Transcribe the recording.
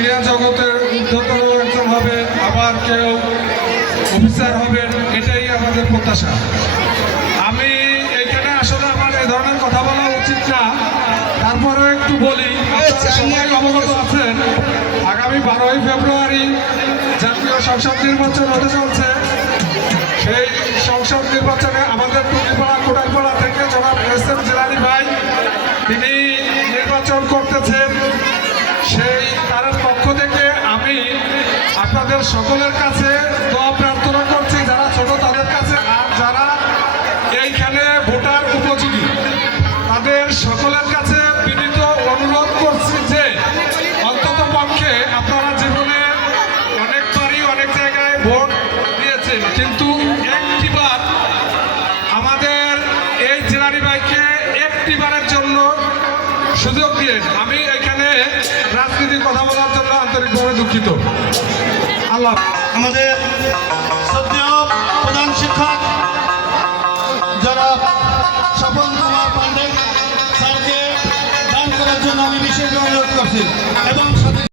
ক্রীড়া জগতের ঊর্ধ্বতন একজন হবেন আবার কেউ অফিসার হবেন এটাই আমাদের প্রত্যাশা। আমি এখানে আসলে আমার এই ধরনের কথা বলা উচিত না। তারপরেও একটু বলি সবাই অবগত আছেন আগামী বারোই ফেব্রুয়ারি জাতীয় সংসদ নির্বাচন হতে চলছে। সেই সংসদ নির্বাচনে আমাদের টুকিপাড়া কোটালপাড়া থেকে জনাব এস এম জেলানি ভাই তিনি নির্বাচন করতেছেন। সেই আপনাদের সকলের কাছে দোয়া প্রার্থনা করছি, যারা ছোট তাদের কাছে, আর যারা এইখানে ভোটার উপযোগী, তাদের সকলের কাছে বিনীত অনুরোধ করছি যে, অন্তত পক্ষে আপনারা জীবনে অনেকবারই অনেক জায়গায় ভোট দিয়েছেন। কিন্তু একটিবার আমাদের এই জেলারি ভাইকে একটিবারের জন্য সুযোগ দিয়ে আমি এখানে রাজনীতির কথা বলার জন্য আন্তরিকভাবে দুঃখিত। আল্লাহ আমাদের শ্রদ্ধেয় প্রধান শিক্ষক, যারা স্বপন কুমার পান্ডে স্যারকে দান করার জন্য আমি বিশেষ এবং